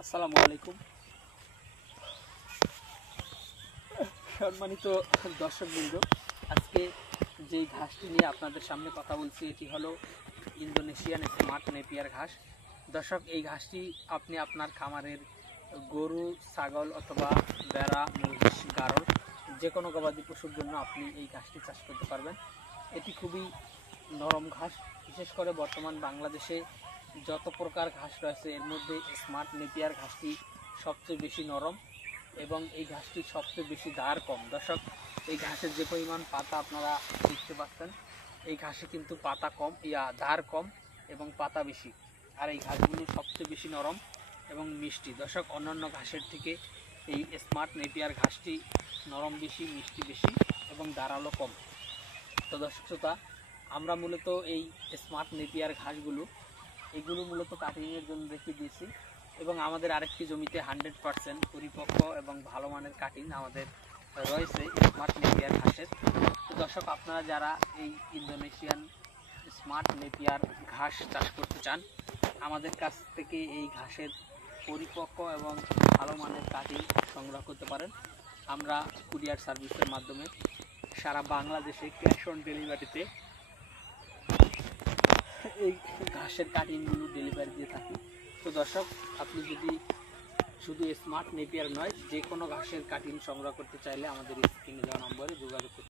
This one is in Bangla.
আসসালামু আলাইকুম। সম্মানিত দর্শকবৃন্দ, আজকে যে ঘাসটি নিয়ে আপনাদের সামনে কথা বলছি এটি হলো ইন্দোনেশিয়ান স্মার্ট নেপিয়ার ঘাস। দর্শক, এই ঘাসটি আপনি আপনার খামারের গরু, ছাগল অথবা ভেড়া, মহিষ, গাড়ল যে কোনো গবাদি পশুর জন্য আপনি এই ঘাসটি চাষ করতে পারবেন। এটি খুবই নরম ঘাস। বিশেষ করে বর্তমান বাংলাদেশে যত প্রকার ঘাস রয়েছে এর মধ্যে স্মার্ট নেপিয়ার ঘাসটি সবচেয়ে বেশি নরম এবং এই ঘাসটির সবচেয়ে বেশি দাঁড় কম। দর্শক, এই ঘাসের যে পরিমাণ পাতা আপনারা দেখতে পাচ্ছেন, এই ঘাসে কিন্তু পাতা কম, দাঁড় কম এবং পাতা বেশি। আর এই ঘাসগুলো সবচেয়ে বেশি নরম এবং মিষ্টি। দর্শক, অন্যান্য ঘাসের থেকে এই স্মার্ট নেপিয়ার ঘাসটি নরম বেশি, মিষ্টি বেশি এবং দাঁড়ালো কম। তো দর্শক শ্রোতা, আমরা মূলত এই স্মার্ট নেপিয়ার ঘাসগুলো এগুলো মূলত কাটিংয়ের জন্য রেখে দিয়েছি এবং আমাদের আরেকটি জমিতে 100% পরিপক্ক এবং ভালো মানের কাটিং আমাদের রয়েছে স্মার্ট নেপিয়ার ঘাসের। তো দর্শক, আপনারা যারা এই ইন্দোনেশিয়ান স্মার্ট নেপিয়ার ঘাস চাষ করতে চান, আমাদের কাছ থেকে এই ঘাসের পরিপক্ক এবং ভালো মানের কাটিং সংগ্রহ করতে পারেন। আমরা কুরিয়ার সার্ভিসের মাধ্যমে সারা বাংলাদেশে ক্যাশ অন ডেলিভারিতে এই ঘাসের কাটিংগুলো ডেলিভারি দিয়ে থাকি। তো দর্শক, আপনি যদি শুধু স্মার্ট নেপিয়ার নয়, যে কোনো ঘাসের কাটিং সংগ্রহ করতে চাইলে আমাদের স্ক্রিনে দেওয়া নম্বরে যোগাযোগ করতে